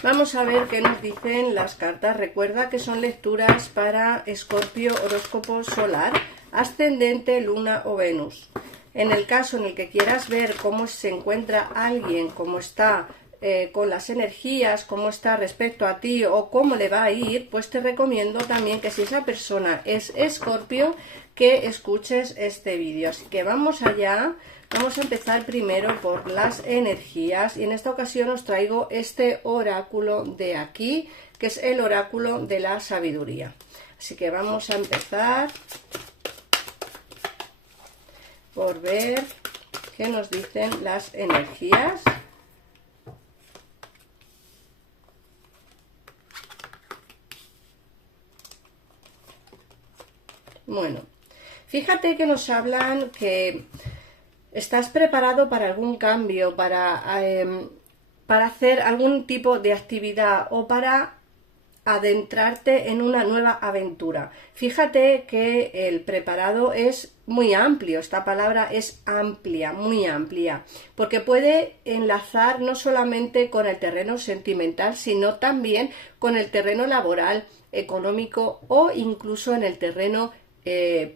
Vamos a ver qué nos dicen las cartas. Recuerda que son lecturas para Escorpio, horóscopo solar, ascendente, luna o Venus. En el caso en el que quieras ver cómo se encuentra alguien, cómo está con las energías, cómo está respecto a ti o cómo le va a ir, pues te recomiendo también que si esa persona es Escorpio, que escuches este vídeo. Así que vamos allá. Vamos a empezar primero por las energías y en esta ocasión os traigo este oráculo de aquí, que es el oráculo de la sabiduría. Así que vamos a empezar por ver qué nos dicen las energías. Bueno, fíjate que nos hablan que estás preparado para algún cambio, para hacer algún tipo de actividad o para adentrarte en una nueva aventura. Fíjate que el preparado es muy amplio, esta palabra es amplia, muy amplia, porque puede enlazar no solamente con el terreno sentimental, sino también con el terreno laboral, económico o incluso en el terreno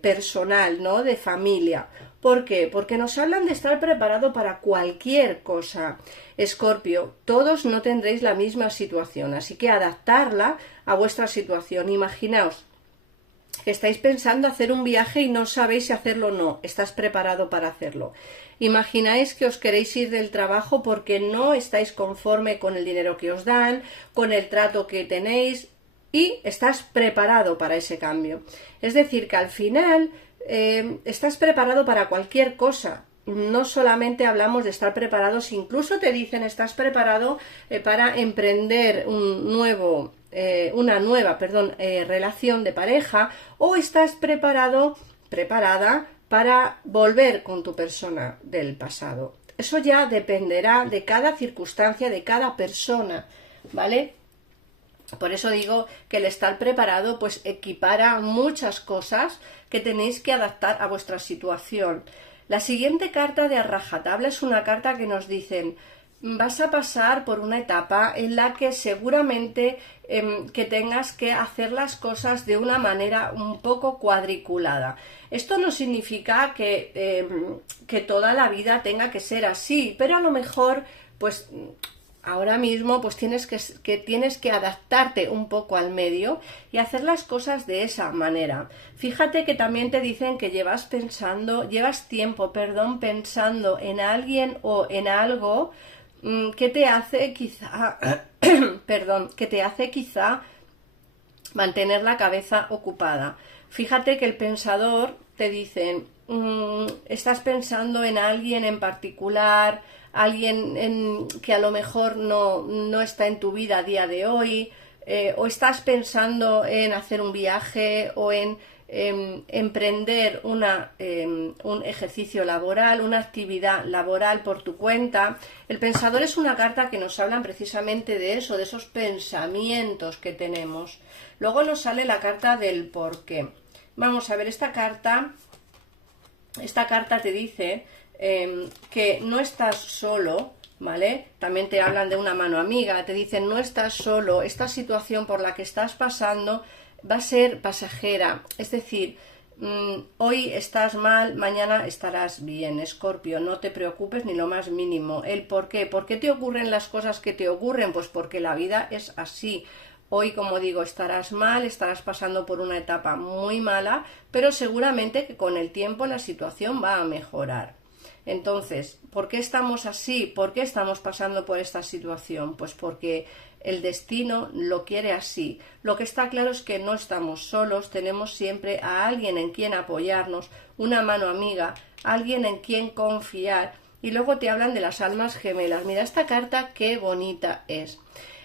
personal, ¿no? De familia. ¿Por qué? Porque nos hablan de estar preparado para cualquier cosa. Escorpio, todos no tendréis la misma situación, así que adaptarla a vuestra situación. Imaginaos que estáis pensando hacer un viaje y no sabéis si hacerlo o no, estás preparado para hacerlo. Imagináis que os queréis ir del trabajo porque no estáis conforme con el dinero que os dan, con el trato que tenéis, y estás preparado para ese cambio. Es decir, que al final estás preparado para cualquier cosa. No solamente hablamos de estar preparados, incluso te dicen estás preparado para emprender una nueva relación de pareja, o estás preparada para volver con tu persona del pasado. Eso ya dependerá de cada circunstancia, de cada persona, ¿vale? Por eso digo que el estar preparado pues equipara muchas cosas que tenéis que adaptar a vuestra situación. La siguiente carta de a rajatabla es una carta que nos dicen: vas a pasar por una etapa en la que seguramente que tengas que hacer las cosas de una manera un poco cuadriculada. Esto no significa que toda la vida tenga que ser así, pero a lo mejor pues ahora mismo pues tienes que adaptarte un poco al medio y hacer las cosas de esa manera. Fíjate que también te dicen que llevas tiempo pensando en alguien o en algo que te hace quizá mantener la cabeza ocupada. Fíjate que el pensador te dicen estás pensando en alguien en particular, alguien que a lo mejor no está en tu vida a día de hoy, o estás pensando en hacer un viaje o en emprender un ejercicio laboral, una actividad laboral por tu cuenta. El pensador es una carta que nos habla precisamente de eso, de esos pensamientos que tenemos. Luego nos sale la carta del porqué. Vamos a ver, esta carta te dice que no estás solo, ¿vale? También te hablan de una mano amiga, te dicen no estás solo, esta situación por la que estás pasando va a ser pasajera, es decir, hoy estás mal, mañana estarás bien, Escorpio, no te preocupes ni lo más mínimo. ¿El por qué? ¿Por qué te ocurren las cosas que te ocurren? Pues porque la vida es así. Hoy, como digo, estarás mal, estarás pasando por una etapa muy mala, pero seguramente que con el tiempo la situación va a mejorar. Entonces, ¿por qué estamos así? ¿Por qué estamos pasando por esta situación? Pues porque el destino lo quiere así. Lo que está claro es que no estamos solos, tenemos siempre a alguien en quien apoyarnos, una mano amiga, alguien en quien confiar. Y luego te hablan de las almas gemelas. Mira esta carta, qué bonita es.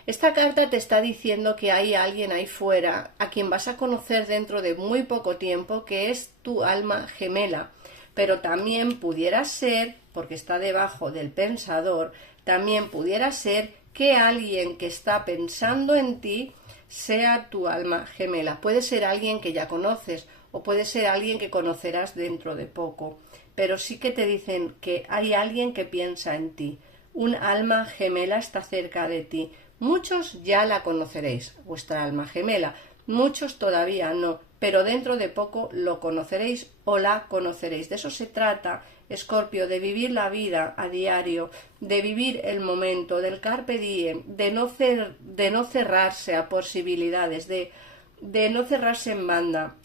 Esta carta te está diciendo que hay alguien ahí fuera a quien vas a conocer dentro de muy poco tiempo, que es tu alma gemela. Pero también pudiera ser, porque está debajo del pensador, también pudiera ser que alguien que está pensando en ti sea tu alma gemela. Puede ser alguien que ya conoces o puede ser alguien que conocerás dentro de poco. Pero sí que te dicen que hay alguien que piensa en ti. Un alma gemela está cerca de ti. Muchos ya la conoceréis, vuestra alma gemela, muchos todavía no, pero dentro de poco lo conoceréis o la conoceréis. De eso se trata, Escorpio, de vivir la vida a diario, de vivir el momento, del carpe diem, de no cerrarse a posibilidades, de no cerrarse en banda,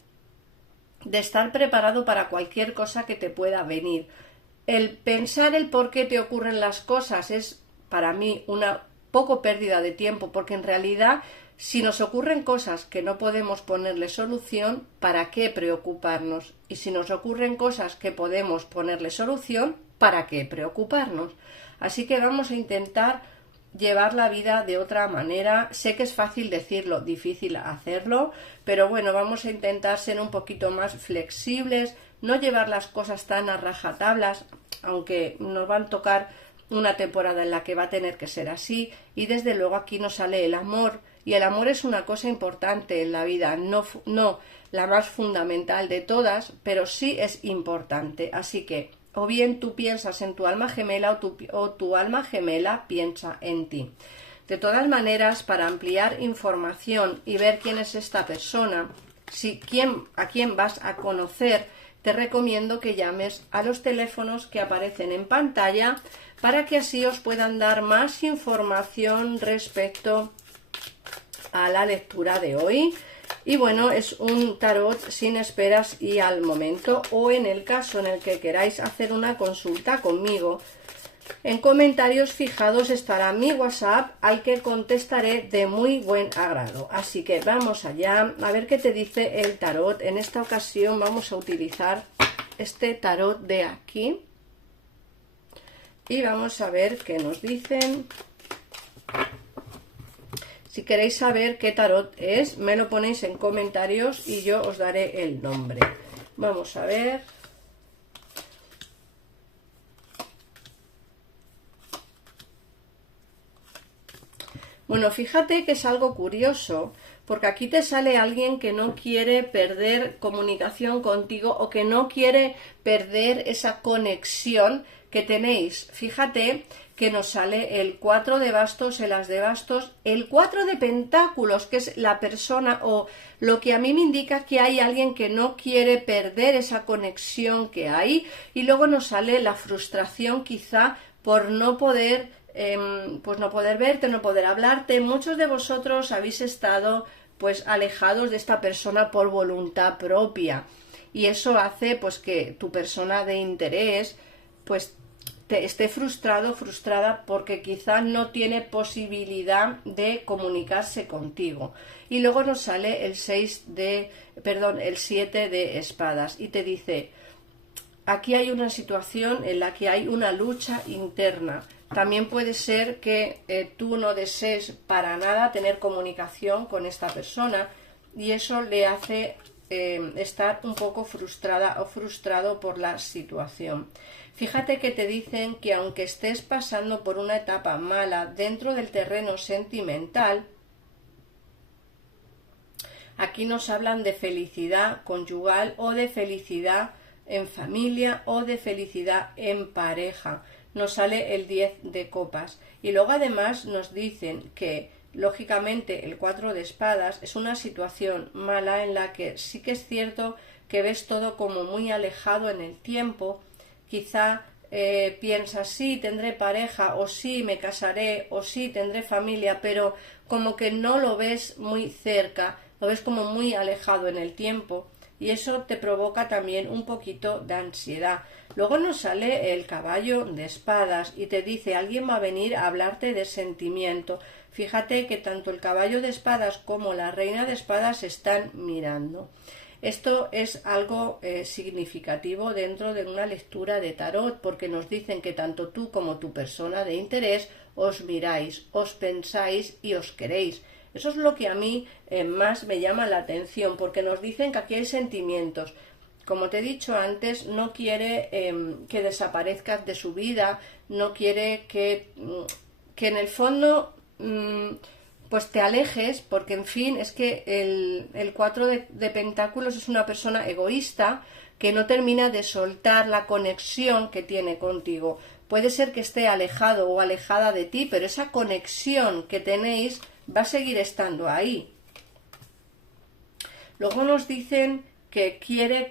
de estar preparado para cualquier cosa que te pueda venir. El pensar el por qué te ocurren las cosas es para mí una poco pérdida de tiempo, porque en realidad si nos ocurren cosas que no podemos ponerle solución, ¿para qué preocuparnos? Y si nos ocurren cosas que podemos ponerle solución, ¿para qué preocuparnos? Así que vamos a intentar llevar la vida de otra manera. Sé que es fácil decirlo, difícil hacerlo, pero bueno, vamos a intentar ser un poquito más flexibles, no llevar las cosas tan a rajatablas, aunque nos van a tocar una temporada en la que va a tener que ser así. Y desde luego aquí nos sale el amor, y el amor es una cosa importante en la vida, no la más fundamental de todas, pero sí es importante. Así que o bien tú piensas en tu alma gemela o tu alma gemela piensa en ti. De todas maneras, para ampliar información y ver quién es esta persona, a quién vas a conocer, te recomiendo que llames a los teléfonos que aparecen en pantalla para que así os puedan dar más información respecto a la lectura de hoy. Y bueno, es un tarot sin esperas y al momento, o en el caso en el que queráis hacer una consulta conmigo, en comentarios fijados estará mi WhatsApp, al que contestaré de muy buen agrado. Así que vamos allá, a ver qué te dice el tarot. En esta ocasión vamos a utilizar este tarot de aquí y vamos a ver qué nos dicen. Si queréis saber qué tarot es, me lo ponéis en comentarios y yo os daré el nombre. Vamos a ver. Bueno, fíjate que es algo curioso, porque aquí te sale alguien que no quiere perder comunicación contigo o que no quiere perder esa conexión que tenéis. Fíjate que nos sale el 4 de bastos, el as de bastos, el 4 de pentáculos, que es la persona o lo que a mí me indica que hay alguien que no quiere perder esa conexión que hay, y luego nos sale la frustración quizá por no poder pues no poder verte, no poder hablarte. Muchos de vosotros habéis estado pues alejados de esta persona por voluntad propia, y eso hace pues que tu persona de interés pues esté frustrado, frustrada, porque quizá no tiene posibilidad de comunicarse contigo. Y luego nos sale el 7 de espadas y te dice: aquí hay una situación en la que hay una lucha interna. También puede ser que tú no desees para nada tener comunicación con esta persona, y eso le hace estar un poco frustrada o frustrado por la situación. Fíjate que te dicen que aunque estés pasando por una etapa mala dentro del terreno sentimental, aquí nos hablan de felicidad conyugal o de felicidad en familia o de felicidad en pareja. Nos sale el 10 de copas, y luego además nos dicen que lógicamente el 4 de espadas es una situación mala en la que sí que es cierto que ves todo como muy alejado en el tiempo. Quizá piensas sí tendré pareja, o sí me casaré, o sí tendré familia, pero como que no lo ves muy cerca, lo ves como muy alejado en el tiempo, y eso te provoca también un poquito de ansiedad. Luego nos sale el caballo de espadas y te dice: alguien va a venir a hablarte de sentimiento. Fíjate que tanto el caballo de espadas como la reina de espadas están mirando. Esto es algo significativo dentro de una lectura de tarot, porque nos dicen que tanto tú como tu persona de interés os miráis, os pensáis y os queréis. Eso es lo que a mí más me llama la atención, porque nos dicen que aquí hay sentimientos. Como te he dicho antes, no quiere que desaparezcas de su vida, no quiere que en el fondo pues te alejes, porque en fin, es que el 4 de pentáculos es una persona egoísta que no termina de soltar la conexión que tiene contigo. puede ser que esté alejado o alejada de ti, pero esa conexión que tenéis va a seguir estando ahí. Luego nos dicen que quiere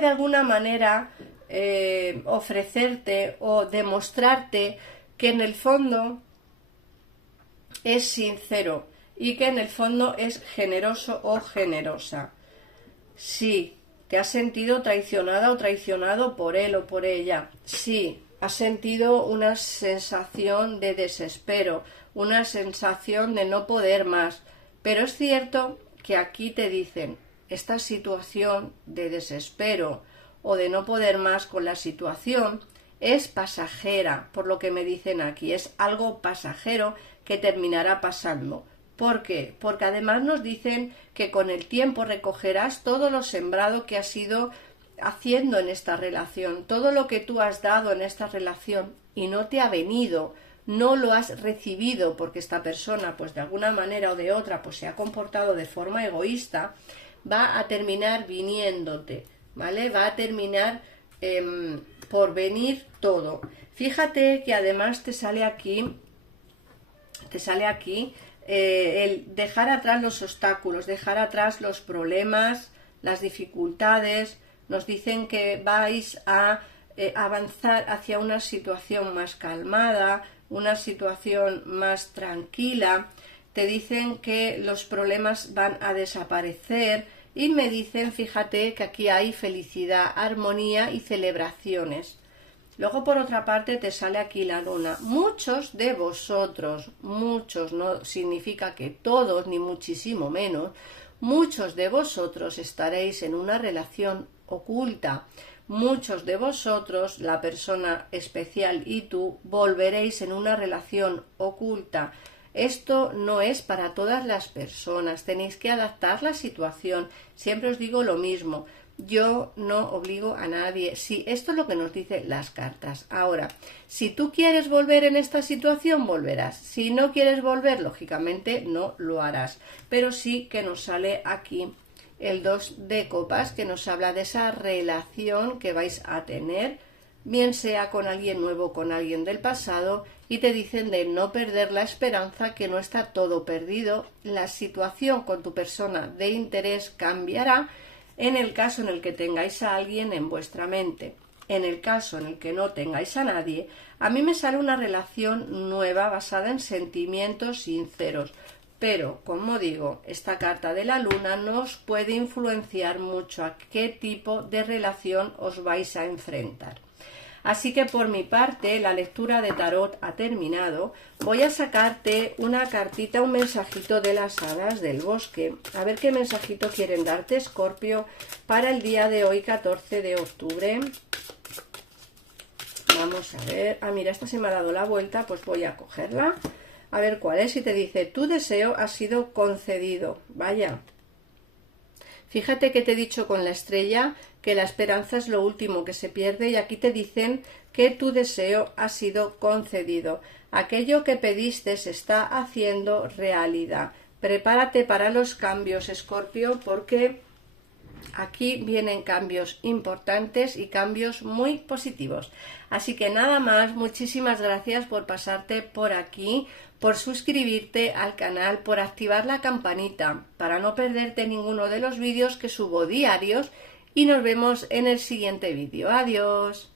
de alguna manera ofrecerte o demostrarte que en el fondo es sincero y que en el fondo es generoso o generosa. Sí, te has sentido traicionada o traicionado por él o por ella. Sí, has sentido una sensación de desespero, una sensación de no poder más. Pero es cierto que aquí te dicen, esta situación de desespero o de no poder más con la situación es pasajera, por lo que me dicen aquí, es algo pasajero que terminará pasando. ¿Por qué? Porque además nos dicen que con el tiempo recogerás todo lo sembrado que has ido haciendo en esta relación, todo lo que tú has dado en esta relación y no te ha venido, no lo has recibido porque esta persona pues de alguna manera o de otra pues se ha comportado de forma egoísta, va a terminar viniéndote, ¿vale? Va a terminar por venir todo. Fíjate que además te sale aquí el dejar atrás los obstáculos, dejar atrás los problemas, las dificultades. Nos dicen que vais a avanzar hacia una situación más calmada, una situación más tranquila. Te dicen que los problemas van a desaparecer y me dicen, fíjate, que aquí hay felicidad, armonía y celebraciones. Luego, por otra parte, te sale aquí la luna. Muchos de vosotros, muchos, no significa que todos, ni muchísimo menos, muchos de vosotros estaréis en una relación oculta. Muchos de vosotros, la persona especial y tú, volveréis en una relación oculta. Esto no es para todas las personas, tenéis que adaptar la situación. Siempre os digo lo mismo. Yo no obligo a nadie. Sí, esto es lo que nos dicen las cartas. Ahora, si tú quieres volver en esta situación, volverás. Si no quieres volver, lógicamente no lo harás. Pero sí que nos sale aquí el 2 de copas, que nos habla de esa relación que vais a tener, bien sea con alguien nuevo o con alguien del pasado, y te dicen de no perder la esperanza, que no está todo perdido. La situación con tu persona de interés cambiará, en el caso en el que tengáis a alguien en vuestra mente. En el caso en el que no tengáis a nadie, a mí me sale una relación nueva basada en sentimientos sinceros. Pero, como digo, esta carta de la luna no os puede influenciar mucho a qué tipo de relación os vais a enfrentar. Así que por mi parte la lectura de tarot ha terminado. Voy a sacarte una cartita, un mensajito de las hadas del bosque. A ver qué mensajito quieren darte, Escorpio, para el día de hoy, 14 de octubre. Vamos a ver. Ah, mira, esta se me ha dado la vuelta, pues voy a cogerla. A ver cuál es. Y te dice, tu deseo ha sido concedido. Vaya. Fíjate que te he dicho con la estrella que la esperanza es lo último que se pierde, y aquí te dicen que tu deseo ha sido concedido. Aquello que pediste se está haciendo realidad. Prepárate para los cambios, Escorpio, porque aquí vienen cambios importantes y cambios muy positivos. Así que nada más, muchísimas gracias por pasarte por aquí, por suscribirte al canal, por activar la campanita para no perderte ninguno de los vídeos que subo diarios, y nos vemos en el siguiente vídeo. Adiós.